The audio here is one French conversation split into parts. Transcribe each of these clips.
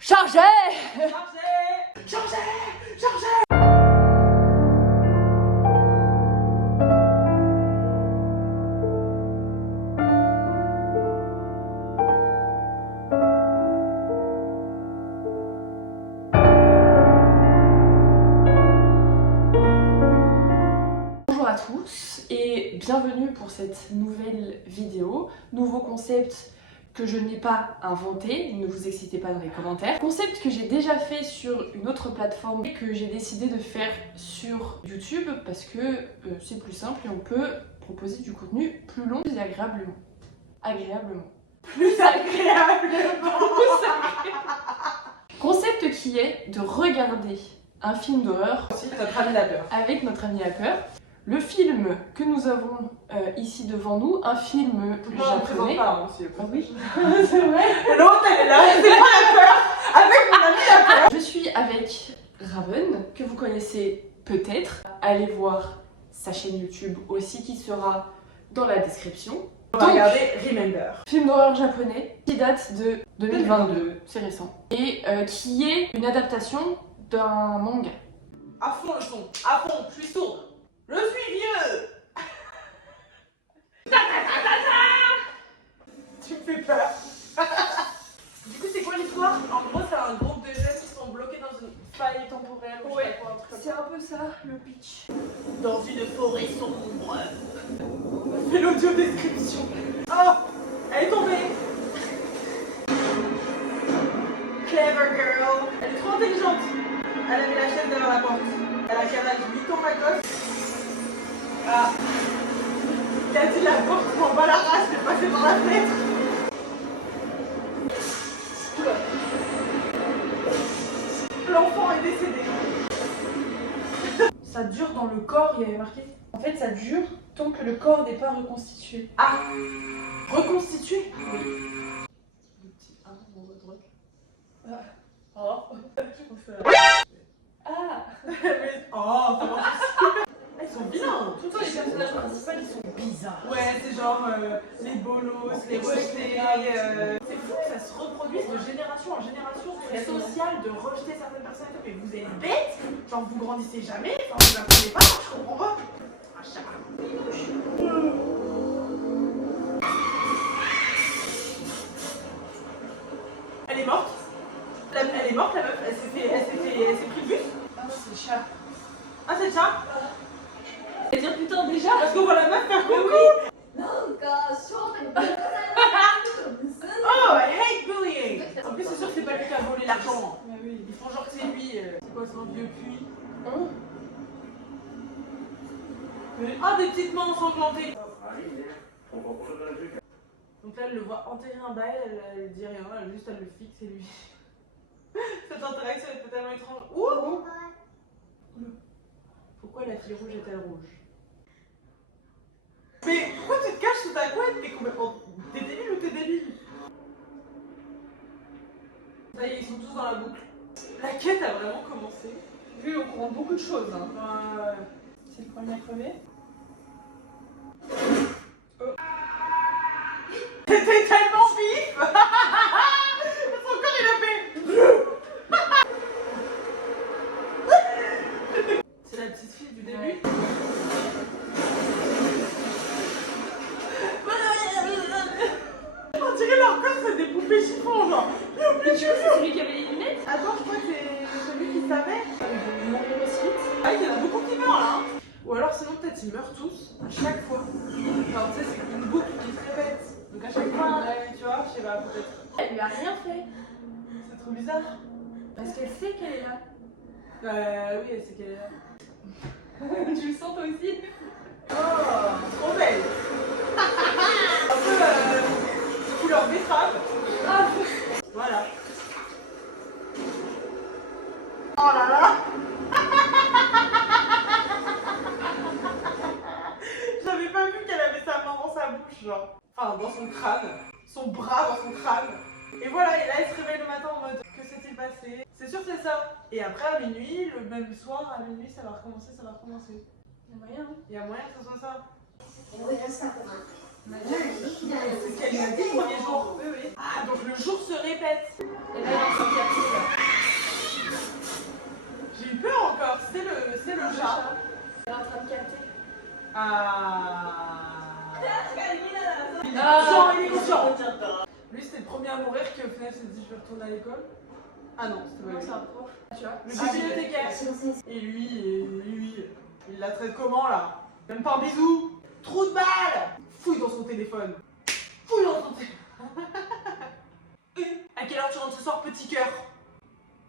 Chargez! Bonjour à tous et bienvenue pour cette nouvelle vidéo, nouveau concept que je n'ai pas inventé, ne vous excitez pas dans les commentaires. Concept que j'ai déjà fait sur une autre plateforme et que j'ai décidé de faire sur YouTube parce que c'est plus simple et on peut proposer du contenu plus long et agréablement. Plus agréablement. Concept qui est de regarder un film d'horreur Aussi notre ami la peur. avec notre ami la peur. Le film que nous avons ici devant nous, un film Moi on ne présente japonais. pas hein, aussi. Ah oui, c'est vrai. L'autre elle est là, c'est pas la peur. Avec mon ami la peur. Je suis avec Raven, que vous connaissez peut-être. Allez voir sa chaîne YouTube aussi qui sera dans la description. On va regarder Remember. Film d'horreur japonais qui date de 2022, c'est récent. Et qui est une adaptation d'un manga. À fond le son, à fond, je suis sourde. Je suis vieux. Tu me fais peur. Du coup, c'est quoi l'histoire? En gros, c'est un groupe de jeunes qui sont bloqués dans une faille temporelle. Ou je sais pas quoi, un truc comme ça. un peu ça le pitch. Dans une forêt sombre. On fait l'audio description. Oh, elle est tombée. Clever girl. Elle est trop intelligente. Elle a mis la chaise derrière la porte. Elle a quel âge? 8 ans la gosse. Ah. Il a dit la porte m'en bat la race, je vais passer par la fenêtre. L'enfant est décédé. Ça dure dans le corps, il y avait marqué. En fait, ça dure tant que le corps n'est pas reconstitué. Ah, reconstitué. Le petit 1 dans votre drogue. Oh. Ah. Mais- oh, ça marche. Ils sont bien. Tout le temps, les personnages principaux, ils sont bizarres. Ouais, c'est genre les bolos, les rejetés. C'est fou que ça se reproduise de génération en génération. C'est social de rejeter certaines personnes. Mais vous êtes bêtes. Genre vous grandissez jamais. Enfin, vous apprenez pas. Je comprends pas. Ah, elle est morte. Elle est morte la meuf. Elle s'est pris le bus. Ah non, c'est le chat. Ah c'est ça. Et dire putain, déjà. Parce qu'on voit la meuf faire coucou. Oh, I hate bullying. En plus, c'est sûr que c'est pas lui qui a volé l'argent. Mais oui. Ils font genre que c'est lui. C'est quoi son vieux puits? Ah, des petites mains ensanglantées. Donc là, elle le voit enterrer un bail, elle dit rien, elle le fixe et lui. Cette interaction est totalement étrange. Ouh! Pourquoi la fille rouge est-elle rouge? Mais pourquoi tu te caches sous ta couette? T'es complètement. T'es débile ou t'es débile? Ça y est, ils sont tous dans la boucle. La quête a vraiment commencé. Vu, on comprend beaucoup de choses. Hein. Ouais. C'est le premier à crever. C'était tellement vif. Son corps il a fait. C'est la petite fille du début. Ouais. On dirait leur corps c'est des poupées chiffons genre. C'est celui qui avait les lunettes. Attends, je crois que c'est celui qui savait. Ils vont mourir aussi vite. Ah, il y en a beaucoup qui meurent là. Hein. Ou alors sinon peut-être ils meurent tous à chaque fois. Enfin tu sais c'est une boucle qui se répète. Donc à chaque fois, tu vois, je sais pas peut-être. Elle lui a rien fait. C'est trop bizarre. Parce qu'elle sait qu'elle est là. Oui, elle sait qu'elle est là. Tu le sens toi aussi? Oh, trop belle. Un peu couleur betterave. Ah. Voilà. Oh là là. J'avais pas vu qu'elle avait sa main dans sa bouche, genre. Enfin, dans son crâne. Son bras dans son crâne. Et voilà, et là elle se réveille le matin en mode que s'est-il passé? C'est sûr c'est ça. Et après à minuit, le même soir, à minuit ça va recommencer, ça va recommencer. Il y a moyen, hein. Il y a moyen que ce soit ça. C'est ce qu'elle lui a dit le premier jour. Oui, oui. Ah, donc le jour se répète. Et là, elle est sortie après. Il est conscient. Lui, c'était le premier à mourir qui au final s'est dit je vais retourner à l'école. Ah non, c'était pas lui. C'est un prof. Tu vois. Le bibliothécaire. Et lui, il la traite comment là? Même pas un bisou. Trou de balle. Fouille dans son téléphone. Fouille dans son téléphone. À quelle heure tu rentres ce soir, petit cœur?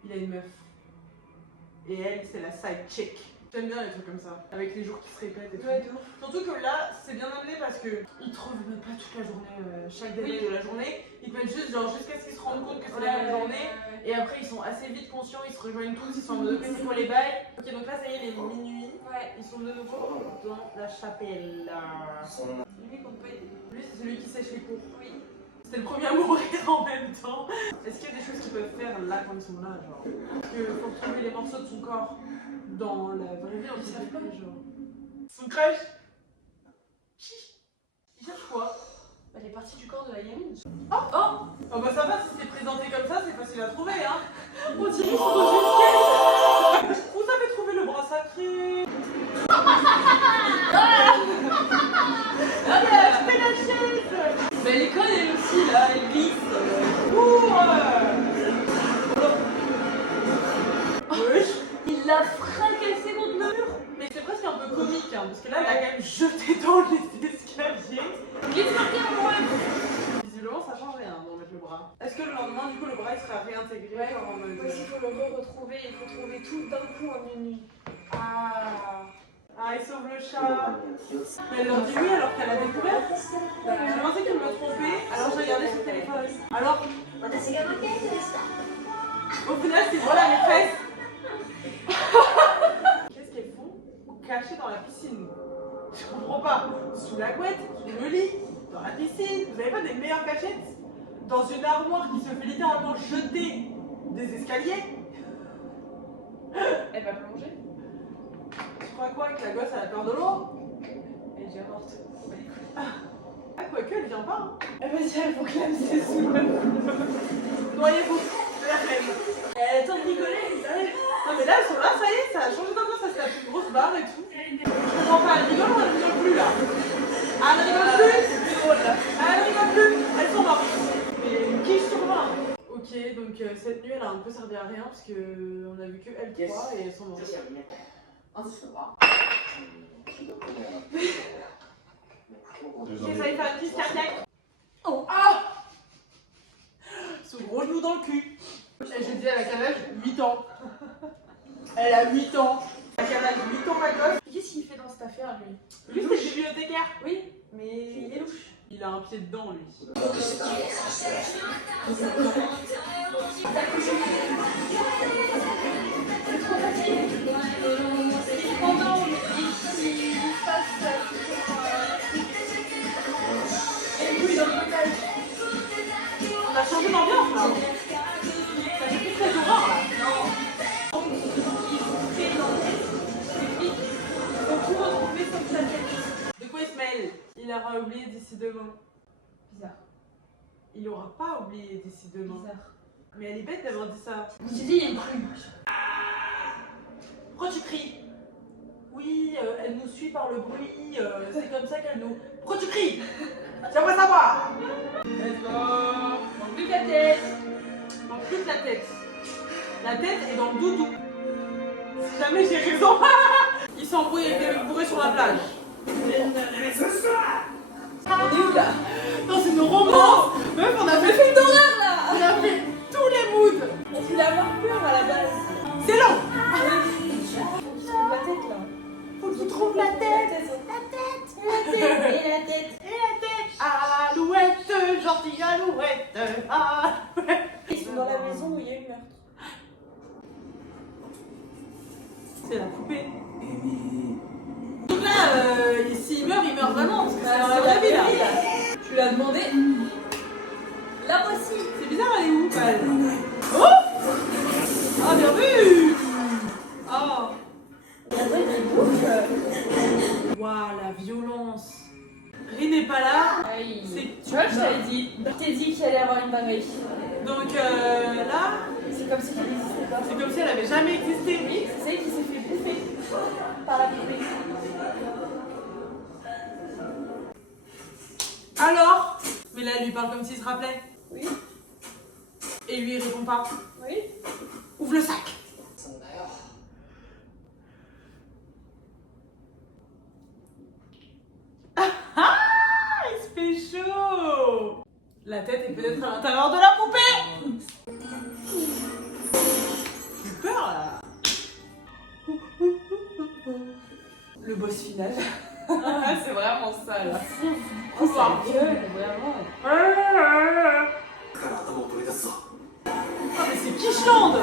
Il a une meuf. Et elle, c'est la side chick. J'aime bien les trucs comme ça, avec les jours qui se répètent et tout. Ouais, de ouf. Surtout que là, c'est bien amené parce que ils te remettent pas toute la journée, chaque détail de la journée. Ils te mettent juste genre jusqu'à ce qu'ils se rendent compte que c'est la même journée. Et après, ils sont assez vite conscients, ils se rejoignent tous, ils sont en mode ok, c'est quoi les bails. Ok, donc là, ça y est, il est minuit. Ouais. Ils sont de nouveau dans la chapelle. Lui qu'on peut aider. Lui, c'est celui qui sèche les cours. Oui. C'était le premier à mourir en même temps. Est-ce qu'il y a des choses qu'ils peuvent faire là quand ils sont là, genre? Parce qu'il faut retrouver les morceaux de son corps dans la vraie vie, on sait pas, genre. Son crush? Il cherche quoi? Elle est partie du corps de la gamine. Oh bah ça va, si c'est présenté comme ça, c'est facile à trouver, hein. On dirait qu'ils sont dans une pièce. Vous avez trouvé le bras sacré. Fais la chaise. Mais elle est conne elle aussi là, elle glisse. Wesh. Il l'a fracassé contre le mur. Mais c'est presque un peu comique, hein, parce que là, il a quand même jeté dans les escaliers. Glisse par terre pour elle. Visiblement, ça change rien d'en mettre le bras. Est-ce que le lendemain, du coup, le bras il sera réintégré Ouais, genre en mode... parce qu'il faut le retrouver, il faut trouver tout d'un coup en une nuit. Ah, il sauve le chat. Mais elle leur dit oui alors qu'elle a découvert. J'ai pensé qu'elle me trompait, alors j'ai regardé sur le téléphone. Alors, au final, c'est voilà mes fesses. Qu'est-ce qu'elles font cachées dans la piscine? Je comprends pas. Sous la couette, sous le lit, dans la piscine. Vous avez pas des meilleures cachettes? Dans une armoire qui se fait littéralement jeter des escaliers? Elle va plonger. Tu crois quoi que la gosse elle a peur de l'eau? Elle est déjà morte. Ah, quoique, elle vient pas. Hein. Vas-y, elle faut que la mise sous le Noyez-vous, la flemme. Elle attend de rigoler, sérieux. Non, mais là, elles sont là, ça y est, ça a changé d'ambiance, ça c'est la plus grosse barre et tout. Je comprends pas, elle rigole ou elle rigole plus là? Ah, elle rigole plus? C'est plus drôle là. Ah, elle rigole plus? Elles sont mortes. Mais qui sur 20? Ok, donc cette nuit elle a un peu servi à rien parce qu'on a vu que elles trois et elles sont mortes. J'essaye de faire une petite cardiaque. Oh, ah! Son gros genou dans le cul. Et je dis elle a quel âge? 8 ans. Elle a 8 ans. Elle a quel âge? 8 ans la gosse. Qu'est-ce qu'il fait dans cette affaire, lui? Lui c'est le bibliothécaire. Oui, mais il est louche. Il a un pied dedans lui. Pendant il passe et lui dans l'hôpital. On a changé d'ambiance là. Ça fait plus très horreur là. Non. Il fait dans les flics. Ils vont tout retrouver sauf sa tête. De quoi il se mêle? Il aura oublié d'ici demain. Bizarre. Il aura pas oublié d'ici demain. Bizarre. Mais elle est bête d'avoir dit ça. Je t'ai dit, il y a une plume. Pourquoi tu cries? Oui, elle nous suit par le bruit, c'est comme ça qu'elle nous... Pourquoi tu cries? J'aimerais savoir. Let's go. Manque plus que la tête. Manque plus que la tête. La tête est dans le doudou. Si jamais j'ai raison. Il s'embrouille avec des mecs bourrés sur la plage. Mais ce soir. On est où là? Non, c'est nos romans. Meuf, on a fait Film d'horreur là. On a fait tous les moods. On voulait avoir peur à la base. C'est long. La tête là. Faut que tu trouves la tête. La tête et la tête. Et la tête. Alouette, gentille alouette. Alouette. Ils sont dans la maison où il y a eu meurtre. C'est la poupée. Donc là, s'il meurt, il meurt vraiment. Parce que c'est dans la vraie vie là. Tu l'as demandé. La voici. C'est bizarre, elle est où elle? Oh! Ah, bien vu! Oh! Il y a pas une bouche. Waouh, la violence. Ri n'est pas là. Aïe. C'est- Tu vois, je t'avais dit. Je t'ai dit qu'il allait y avoir une dinguerie. Donc là, C'est comme si elle n'existait pas. c'est comme si elle avait jamais existé. Oui, c'est celle qui s'est fait bouffer par la poupée. Alors? Mais là, elle lui parle comme s'il se rappelait. Oui. Et lui, il répond pas. Oui. Ouvre le sac. Ah, il se fait chaud. La tête est peut-être à l'intérieur de la poupée. J'ai peur là. Le boss final. C'est vraiment ça là. Oh, ça gueule, vraiment. Ah, mais c'est Kishland.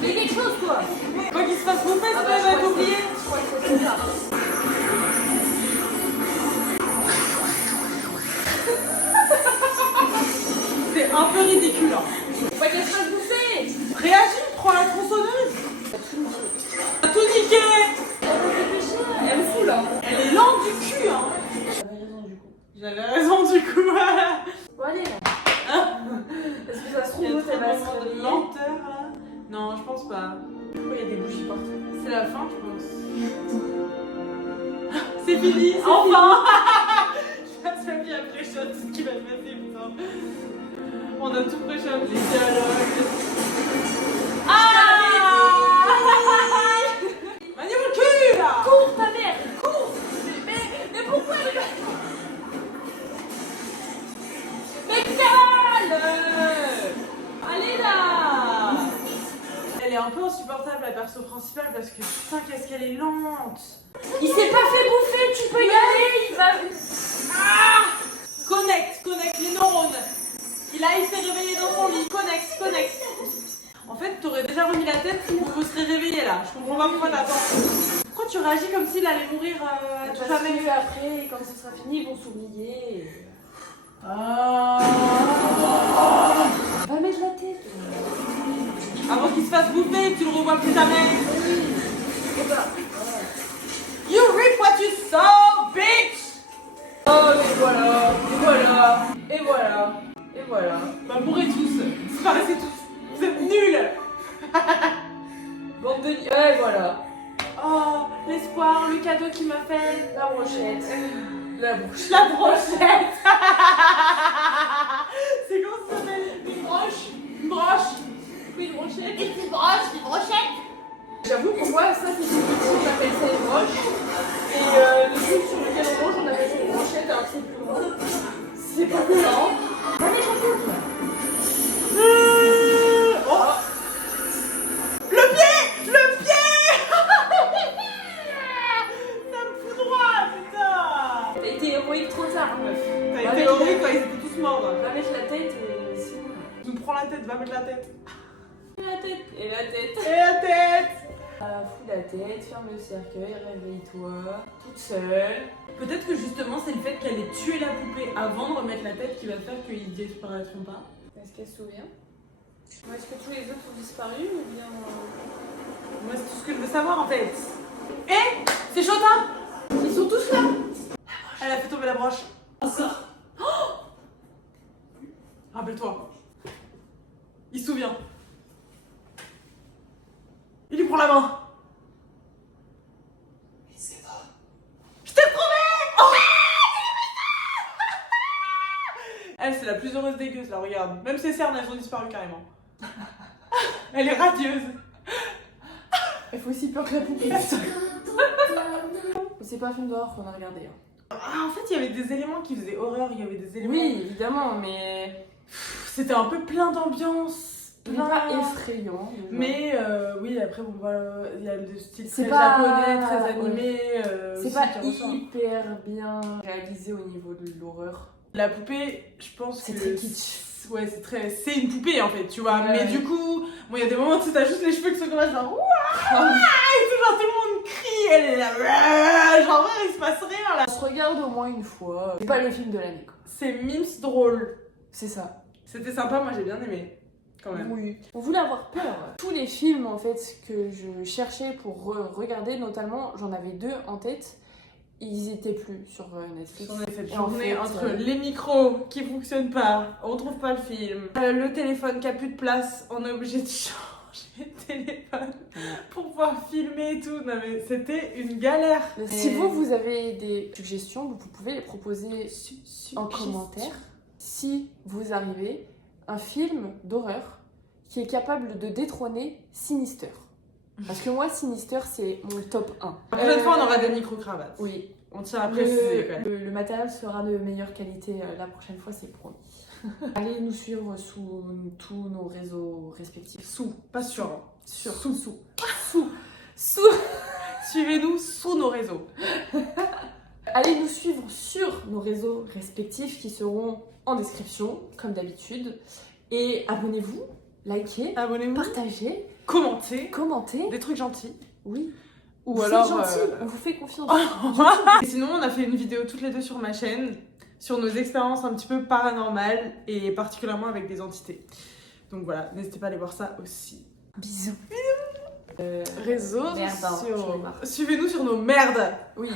Fais quelque chose quoi. Quoi qu'il se fasse bouffer, Ah ça bah, va être oublié. Je crois que c'est ça. C'est un peu ridicule. Hein. Faut pas qu'elle se fasse bouffer. Réagis, prends la tronçonneuse. T'as tout niqué. Elle me fout là. Elle est lente du cul. Hein. J'avais raison du coup. J'avais raison du coup. Bon allez. Est-ce que ça se trouve Il y a l'autre trop elle va de se moments de réveiller? lenteur là. Non, je pense pas. Pourquoi il y a des bougies partout? C'est la fin, je pense. C'est fini, enfin. Je passe ma vie à pré-shot tout ce qui va se passer, putain. On a tout pré-shot, les dialogues. Ah. Manie mon cul là. Cours ta mère. Cours. Mais pourquoi elle va... Mais calme. Allez là. Elle est un peu insupportable la perso principale parce que putain qu'est-ce qu'elle est lente. Il s'est pas fait bouffer, tu peux y aller, il va... Ah. Connecte les neurones. Il s'est réveillé dans son lit, connecte. En fait, t'aurais déjà remis la tête ou vous serez réveillé là. Je comprends pas pourquoi t'attends. Pourquoi tu réagis comme s'il allait mourir à tout Parce jamais? que après, quand ce sera fini, ils vont s'oublier. Ah. Va mettre la tête. Avant qu'il se fasse bouffer et que tu le revois plus jamais. Et voilà. You reap what you sow, bitch! Oh, et voilà. Bah mourrez tous, disparaissez tous, vous êtes nuls! Bande de... Et voilà. Oh, l'espoir, le cadeau qu'il m'a fait. La brochette. La brochette! C'est comment ça s'appelle? Une broche? Oui, une brochette. Une petite brochette! J'avoue, pour moi, ça c'est une petite, on appelle ça une broche. Et le truc sur lequel on mange, on appelle ça une brochette, alors que c'est plus long. C'est pas plus lent. Allez, j'écoute. Oh! Le pied! Ça me fout droit, putain! T'as été héroïque trop tard, meuf. T'as été horrible quand ils étaient tous morts. Va mettre la tête et sinon... Tu me prends la tête, va mettre la tête. La tête. Et la tête. Et la tête! Fous la tête, ferme le cercueil, réveille-toi, toute seule. Peut-être que justement c'est le fait qu'elle ait tué la poupée avant de remettre la tête qui va faire qu'ils disparaîtront pas. Est-ce qu'elle se souvient? Ou est-ce que tous les autres ont disparu ou bien... Moi c'est tout ce que je veux savoir en fait. Eh! C'est Chota! Ils sont tous là. Elle a fait tomber la broche. Oh, ça. Rappelle-toi. Il se souvient. Il lui prend la main. Je t'ai trouvé! Oh! Elle, c'est la plus heureuse des gueuses, là, regarde. Même ses cernes, elles ont disparu carrément. Elle est radieuse. Elle fait aussi peur que la poupée. C'est pas un film d'horreur qu'on a regardé. Hein. Ah, en fait, il y avait des éléments qui faisaient horreur, il y avait des éléments... Oui, évidemment, mais... C'était un peu plein d'ambiance. Il n'est pas effrayant. Déjà. Mais oui, après, bon, voilà, il y a le style C'est très pas- japonais, très animé. C'est aussi pas qui ressort. hyper bien réalisé au niveau de l'horreur. La poupée, je pense C'est que... très kitsch. Ouais, c'est une poupée en fait, tu vois. Ouais. Mais du coup, bon, il y a des moments où tu t'as juste les cheveux qui sont comme ça, genre... Ouah, et tout, genre, tout le monde crie, elle est là... Genre, ouais, il se passe rien là. On se regarde au moins une fois. C'est pas le film de l'année, quoi. C'est mimes drôle. C'est ça. C'était sympa, moi j'ai bien aimé. Quand même. Oui. On voulait avoir peur. Tous les films en fait que je cherchais pour regarder, notamment, j'en avais 2 en tête. Ils étaient plus sur Netflix. On a cette Et en journée fait, entre les micros qui fonctionnent pas, on trouve pas le film, le téléphone qui a plus de place, on est obligé de changer de téléphone. Oui. pour pouvoir filmer et tout. Non mais c'était une galère. Si vous avez des suggestions, vous pouvez les proposer en commentaire. Si vous arrivez, un film d'horreur qui est capable de détrôner Sinister. Parce que moi, Sinister, c'est mon top 1. La prochaine fois, on aura des micro-cravates. Oui. On tient à préciser quand même. Le matériel sera de meilleure qualité la prochaine fois, c'est promis. Allez nous suivre sous tous nos réseaux respectifs. Sous, pas sur. Sur. Sous. Sous. Suivez-nous sous nos réseaux. Allez nous suivre sur nos réseaux respectifs qui seront en description, comme d'habitude. Et abonnez-vous, likez, Abonnez-vous, partagez, commentez. Des trucs gentils. Oui. Ou Vous alors. êtes gentils, on vous fait confiance. Et sinon, on a fait une vidéo toutes les deux sur ma chaîne sur nos expériences un petit peu paranormales et particulièrement avec des entités. Donc voilà, n'hésitez pas à aller voir ça aussi. Bisous. Réseaux Merde, sociaux. j'en ai marre. Suivez-nous sur nos merdes. Oui.